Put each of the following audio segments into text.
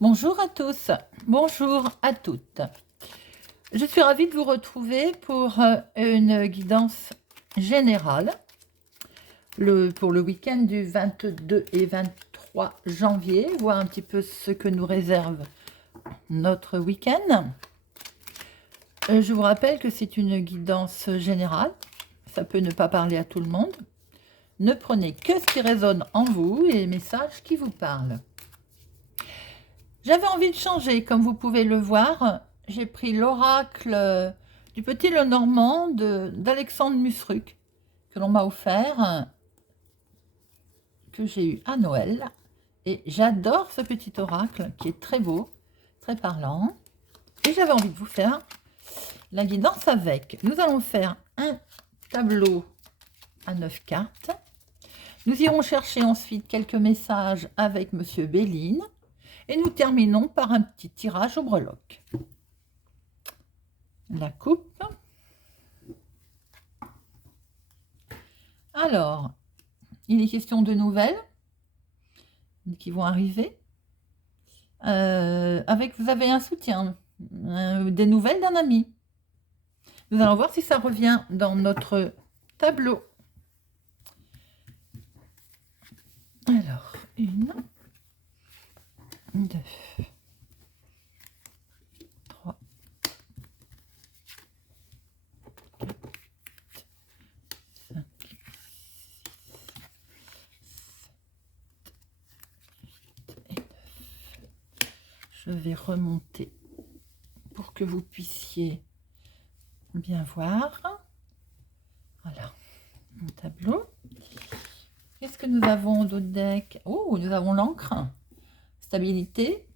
Bonjour à tous, bonjour à toutes. Je suis ravie de vous retrouver pour une guidance générale pour le week-end du 22 et 23 janvier, voir un petit peu ce que nous réserve notre week-end. Je vous rappelle que c'est une guidance générale, ça peut ne pas parler à tout le monde. Ne prenez que ce qui résonne en vous et les messages qui vous parlent. J'avais envie de changer, comme vous pouvez le voir. J'ai pris l'oracle du Petit Lenormand d'Alexandre Musruc, que l'on m'a offert, que j'ai eu à Noël. Et j'adore ce petit oracle qui est très beau, très parlant. Et j'avais envie de vous faire la guidance avec. Nous allons faire un tableau à 9 cartes. Nous irons chercher ensuite quelques messages avec Monsieur Béline. Et nous terminons par un petit tirage au breloque. La coupe. Alors, il est question de nouvelles qui vont arriver. Vous avez un soutien, des nouvelles d'un ami. Nous allons voir si ça revient dans notre tableau. Alors, 1, 2, 3, 4, 5, 6, 7, 8 et 9. Je vais remonter pour que vous puissiez bien voir. Voilà, mon tableau. Qu'est-ce que nous avons d'autre deck? Oh, nous avons l'encre. Stabilité,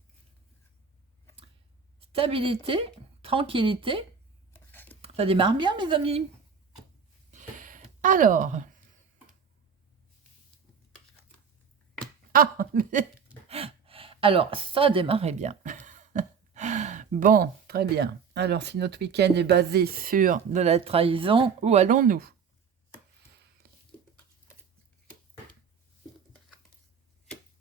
stabilité, tranquillité. Ça démarre bien, mes amis. Alors. Ah, alors, ça démarrait bien. Bon, très bien. Alors, si notre week-end est basé sur de la trahison, où allons-nous?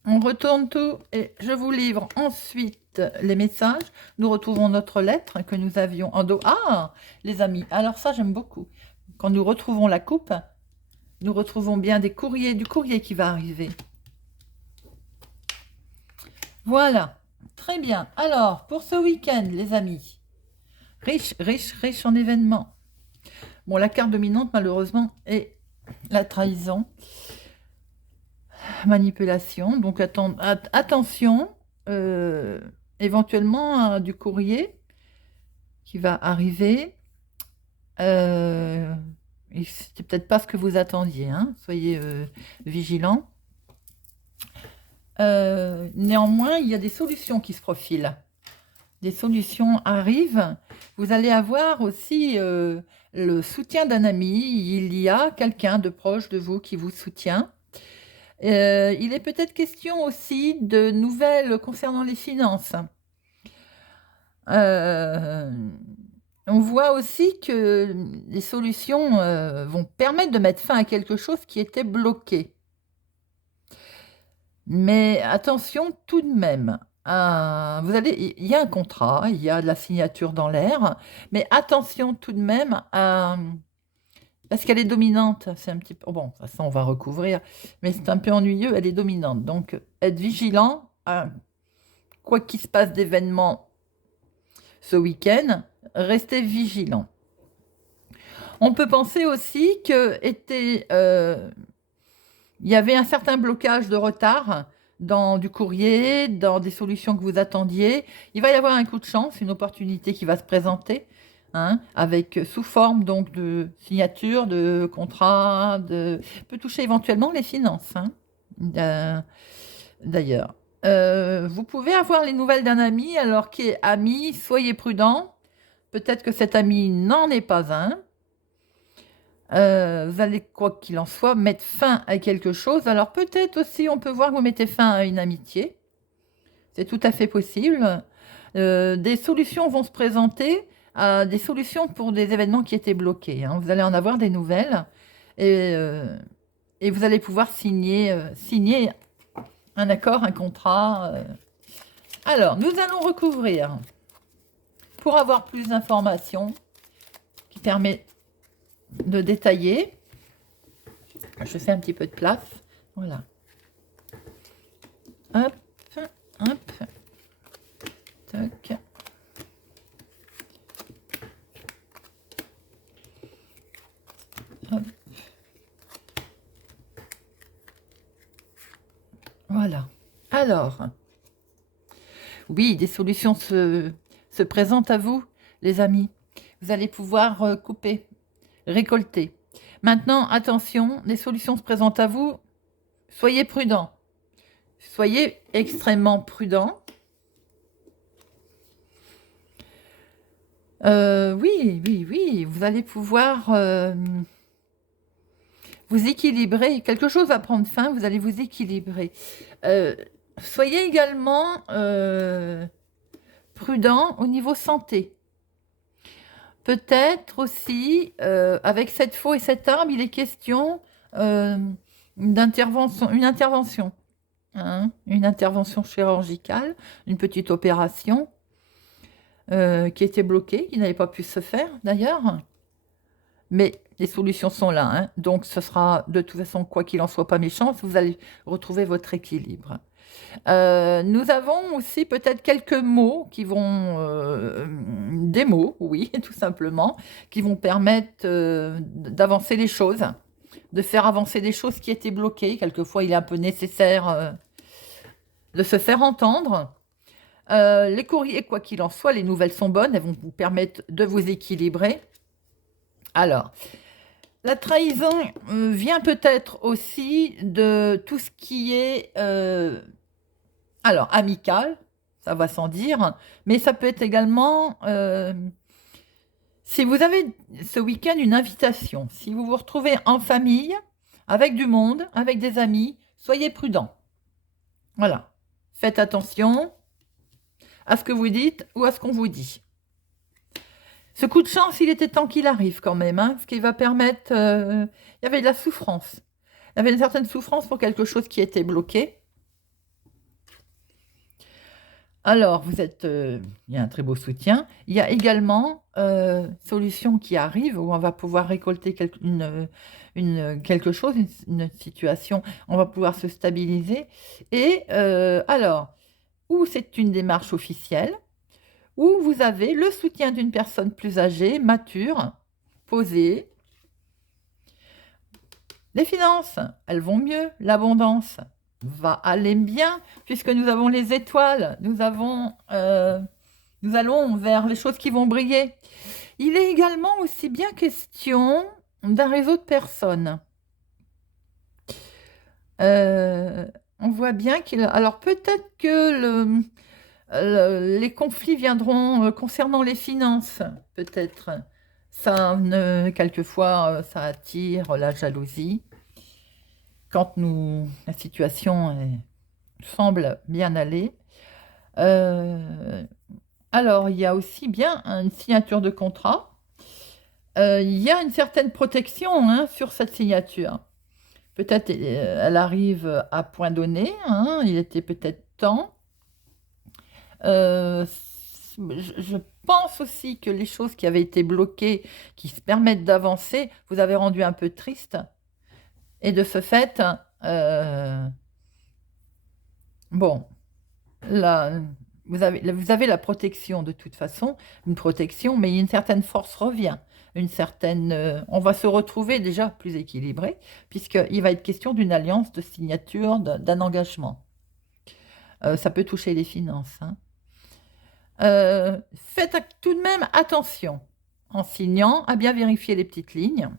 On retourne tout et je vous livre ensuite les messages. Nous retrouvons notre lettre que nous avions en dos. Ah, les amis, alors ça, j'aime beaucoup. Quand nous retrouvons la coupe, nous retrouvons bien du courrier qui va arriver. Voilà, très bien. Alors, pour ce week-end, les amis, riche, riche, riche en événements. Bon, la carte dominante, malheureusement, est la trahison. Manipulation, donc attention, éventuellement du courrier qui va arriver. C'était peut-être pas ce que vous attendiez, hein. Soyez vigilants. Néanmoins, il y a des solutions qui se profilent. Des solutions arrivent. Vous allez avoir aussi le soutien d'un ami. Il y a quelqu'un de proche de vous qui vous soutient. Il est peut-être question aussi de nouvelles concernant les finances. On voit aussi que les solutions vont permettre de mettre fin à quelque chose qui était bloqué. Mais attention tout de même. Il y a un contrat, il y a de la signature dans l'air, mais attention tout de même parce qu'elle est dominante. C'est un petit peu bon, de toute façon on va recouvrir, mais c'est un peu ennuyeux. Elle est dominante, donc être vigilant à quoi qu'il se passe d'événements ce week-end, restez vigilant. On peut penser aussi il y avait un certain blocage de retard dans du courrier, dans des solutions que vous attendiez. Il va y avoir un coup de chance, une opportunité qui va se présenter, hein, avec sous forme donc de signature, de contrat, peut toucher éventuellement les finances, hein, d'ailleurs. Vous pouvez avoir les nouvelles d'un ami, alors qui est ami, soyez prudent. Peut-être que cet ami n'en est pas un. Vous allez, quoi qu'il en soit, mettre fin à quelque chose. Alors peut-être aussi, on peut voir que vous mettez fin à une amitié. C'est tout à fait possible. Des solutions vont se présenter, des solutions pour des événements qui étaient bloqués, hein. Vous allez en avoir des nouvelles et vous allez pouvoir signer un accord, un contrat. Alors, nous allons recouvrir pour avoir plus d'informations qui permet de détailler. Je fais un petit peu de place. Voilà. Hop, hop. Toc. Hop. Voilà. Alors, oui, des solutions se présentent à vous, les amis. Vous allez pouvoir couper, récolter. Maintenant, attention, des solutions se présentent à vous. Soyez prudents. Soyez extrêmement prudents. Oui, vous allez pouvoir vous équilibrer. Quelque chose va prendre fin, vous allez vous équilibrer. Soyez également prudent au niveau santé. Peut-être aussi, avec cette faux et cette arme, il est question d'intervention, une intervention. Hein, une intervention chirurgicale, une petite opération qui était bloquée, qui n'avait pas pu se faire d'ailleurs. Mais les solutions sont là. Hein, donc ce sera de toute façon, quoi qu'il en soit, pas méchant, vous allez retrouver votre équilibre. Nous avons aussi peut-être quelques mots qui vont, des mots, oui, tout simplement, qui vont permettre d'avancer les choses, de faire avancer des choses qui étaient bloquées. Quelquefois, il est un peu nécessaire de se faire entendre. Les courriers, quoi qu'il en soit, les nouvelles sont bonnes, elles vont vous permettre de vous équilibrer. Alors, la trahison vient peut-être aussi de tout ce qui est... alors, amical, ça va sans dire, mais ça peut être également, si vous avez ce week-end une invitation, si vous vous retrouvez en famille, avec du monde, avec des amis, soyez prudents. Voilà. Faites attention à ce que vous dites ou à ce qu'on vous dit. Ce coup de chance, il était temps qu'il arrive quand même, hein, ce qui va permettre... il y avait de la souffrance. Il y avait une certaine souffrance pour quelque chose qui était bloqué. Alors, vous êtes, il y a un très beau soutien. Il y a également solution qui arrive où on va pouvoir récolter quelque chose, une situation, on va pouvoir se stabiliser. Et alors, ou c'est une démarche officielle, ou vous avez le soutien d'une personne plus âgée, mature, posée. Les finances, elles vont mieux, l'abondance va aller bien, puisque nous avons les étoiles, nous allons vers les choses qui vont briller. Il est également aussi bien question d'un réseau de personnes. On voit bien qu'il... Alors peut-être que les conflits viendront concernant les finances, peut-être. Ça, quelquefois, ça attire la jalousie. Quand la situation semble bien aller. Alors, il y a aussi bien une signature de contrat. Il y a une certaine protection hein, sur cette signature. Peut-être elle arrive à point donné. Hein, il était peut-être temps. Je pense aussi que les choses qui avaient été bloquées, qui se permettent d'avancer, vous avez rendu un peu triste. Et de ce fait, bon, là, vous avez la protection de toute façon, une protection, mais une certaine force revient. Une certaine, on va se retrouver déjà plus équilibré, puisqu'il va être question d'une alliance, de signature, d'un engagement. Ça peut toucher les finances. Hein. Faites tout de même attention en signant à bien vérifier les petites lignes.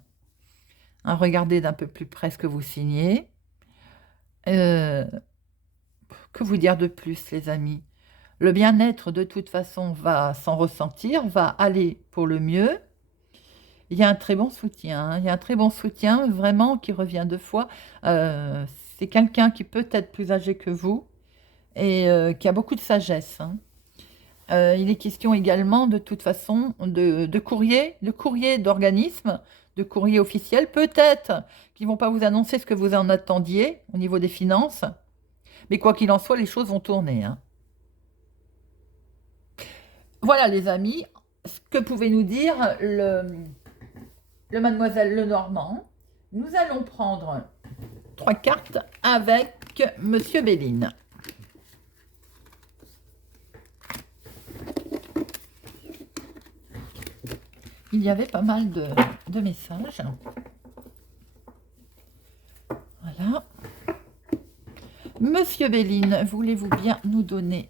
Hein, regardez d'un peu plus près ce que vous signez. Que vous dire de plus, les amis? Le bien-être, de toute façon, va s'en ressentir, va aller pour le mieux. Il y a un très bon soutien. Hein, il y a un très bon soutien, vraiment, qui revient deux fois. C'est quelqu'un qui peut être plus âgé que vous et qui a beaucoup de sagesse. Hein. Il est question également, de toute façon, de courrier d'organismes, de courrier officiel, peut-être qu'ils ne vont pas vous annoncer ce que vous en attendiez au niveau des finances, mais quoi qu'il en soit, les choses vont tourner. Hein. Voilà les amis, ce que pouvait nous dire le Mademoiselle Lenormand. Nous allons prendre 3 cartes avec Monsieur Béline. Il y avait pas mal de messages. Voilà. Monsieur Béline, voulez-vous bien nous donner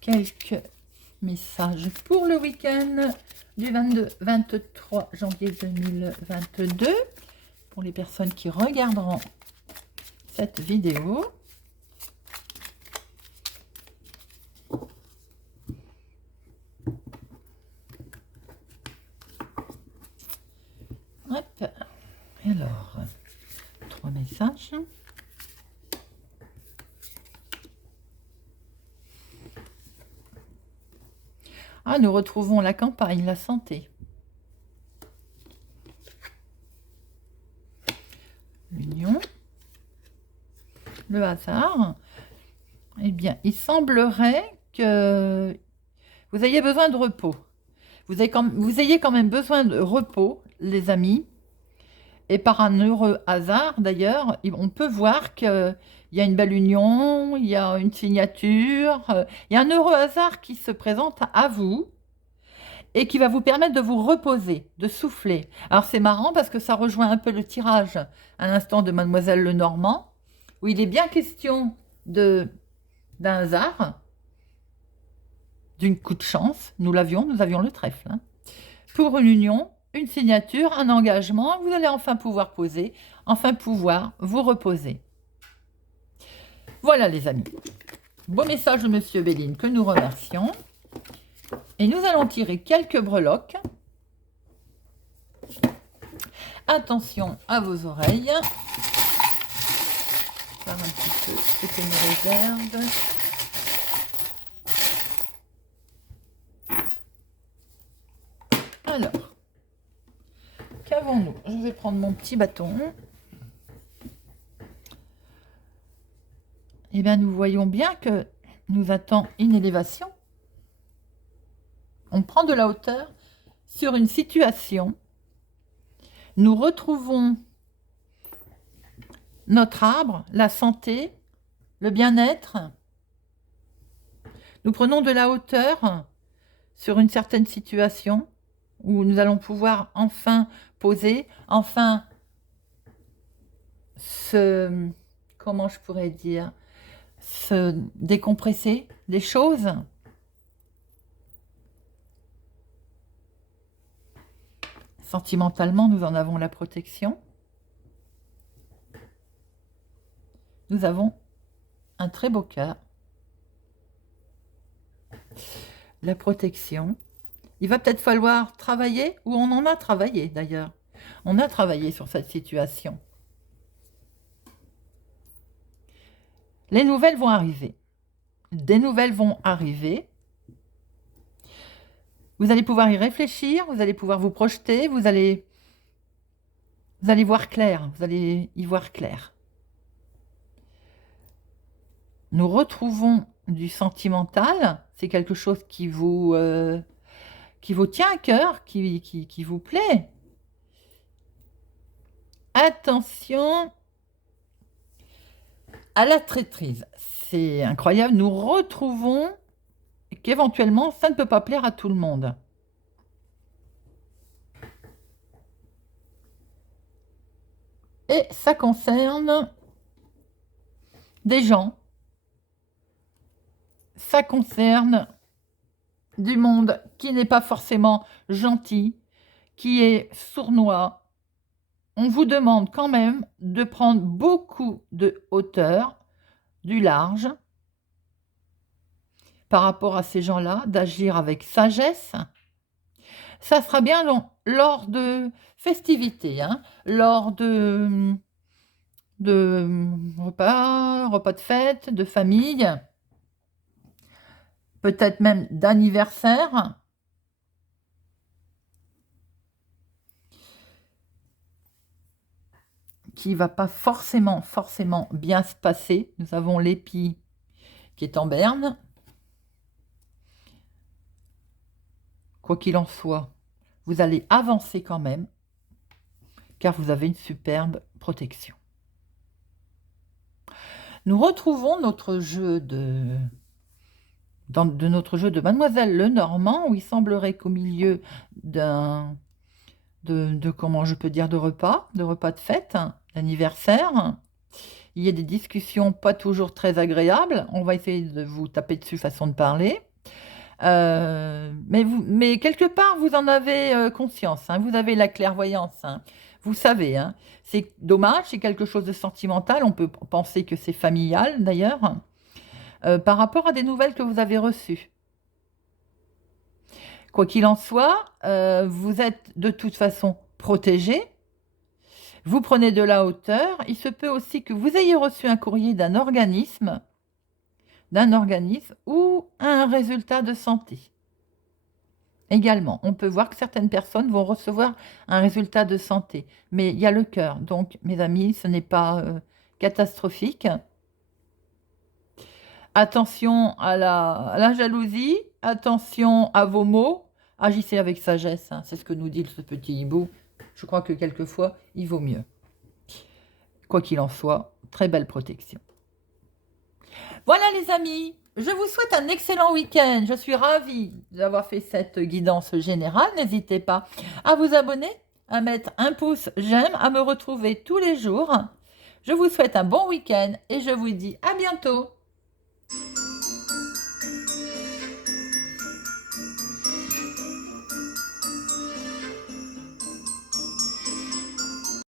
quelques messages pour le week-end du 22-23 janvier 2022 pour les personnes qui regarderont cette vidéo. Hop. Alors, 3 messages. Ah, nous retrouvons la campagne, la santé. L'union. Le hasard. Eh bien, il semblerait que vous ayez besoin de repos. Vous ayez quand même besoin de repos, les amis. Et par un heureux hasard, d'ailleurs, on peut voir qu'il y a une belle union, il y a une signature, il y a un heureux hasard qui se présente à vous et qui va vous permettre de vous reposer, de souffler. Alors c'est marrant parce que ça rejoint un peu le tirage à l'instant de Mademoiselle Lenormand, où il est bien question d'un hasard, d'une coup de chance. Nous avions le trèfle. Hein. Pour une union, une signature, un engagement, vous allez enfin pouvoir poser, enfin pouvoir vous reposer. Voilà les amis. Beau message de Monsieur Béline que nous remercions. Et nous allons tirer quelques breloques. Attention à vos oreilles. Faire un petit peu ce que nous réserve. Alors, qu'avons-nous? Je vais prendre mon petit bâton. Eh bien, nous voyons bien que nous attend une élévation. On prend de la hauteur sur une situation. Nous retrouvons notre arbre, la santé, le bien-être. Nous prenons de la hauteur sur une certaine situation où nous allons pouvoir enfin poser, enfin comment je pourrais dire, se décompresser des choses. Sentimentalement, nous en avons la protection. Nous avons un très beau cœur. La protection. Il va peut-être falloir travailler, ou on en a travaillé d'ailleurs. On a travaillé sur cette situation. Les nouvelles vont arriver. Des nouvelles vont arriver. Vous allez pouvoir y réfléchir, vous allez pouvoir vous projeter, vous allez voir clair, vous allez y voir clair. Nous retrouvons du sentimental, c'est quelque chose qui vous tient à cœur, qui vous plaît. Attention à la traîtrise. C'est incroyable, nous retrouvons qu'éventuellement, ça ne peut pas plaire à tout le monde. Et ça concerne des gens. Ça concerne du monde qui n'est pas forcément gentil, qui est sournois. On vous demande quand même de prendre beaucoup de hauteur, du large, par rapport à ces gens-là, d'agir avec sagesse. Ça sera bien lors de festivités, hein, lors de repas de fête, de famille, peut-être même d'anniversaire. Qui va pas forcément bien se passer. Nous avons l'épi qui est en berne. Quoi qu'il en soit, vous allez avancer quand même, car vous avez une superbe protection. Nous retrouvons notre jeu de notre jeu de Mademoiselle Lenormand, où il semblerait qu'au milieu d'un comment je peux dire, de repas de fête, d'anniversaire, il y a des discussions pas toujours très agréables. On va essayer de vous taper dessus, façon de parler. Mais quelque part, vous en avez conscience, hein, vous avez la clairvoyance, hein, vous savez, hein, c'est dommage, c'est quelque chose de sentimental, on peut penser que c'est familial d'ailleurs, par rapport à des nouvelles que vous avez reçues. Quoi qu'il en soit, vous êtes de toute façon protégé, vous prenez de la hauteur, il se peut aussi que vous ayez reçu un courrier d'un organisme ou un résultat de santé. Également, on peut voir que certaines personnes vont recevoir un résultat de santé, mais il y a le cœur. Donc, mes amis, ce n'est pas catastrophique. Attention à la jalousie, attention à vos mots, agissez avec sagesse, hein, c'est ce que nous dit ce petit hibou. Je crois que quelquefois, il vaut mieux. Quoi qu'il en soit, très belle protection. Voilà les amis, je vous souhaite un excellent week-end. Je suis ravie d'avoir fait cette guidance générale. N'hésitez pas à vous abonner, à mettre un pouce j'aime, à me retrouver tous les jours. Je vous souhaite un bon week-end et je vous dis à bientôt.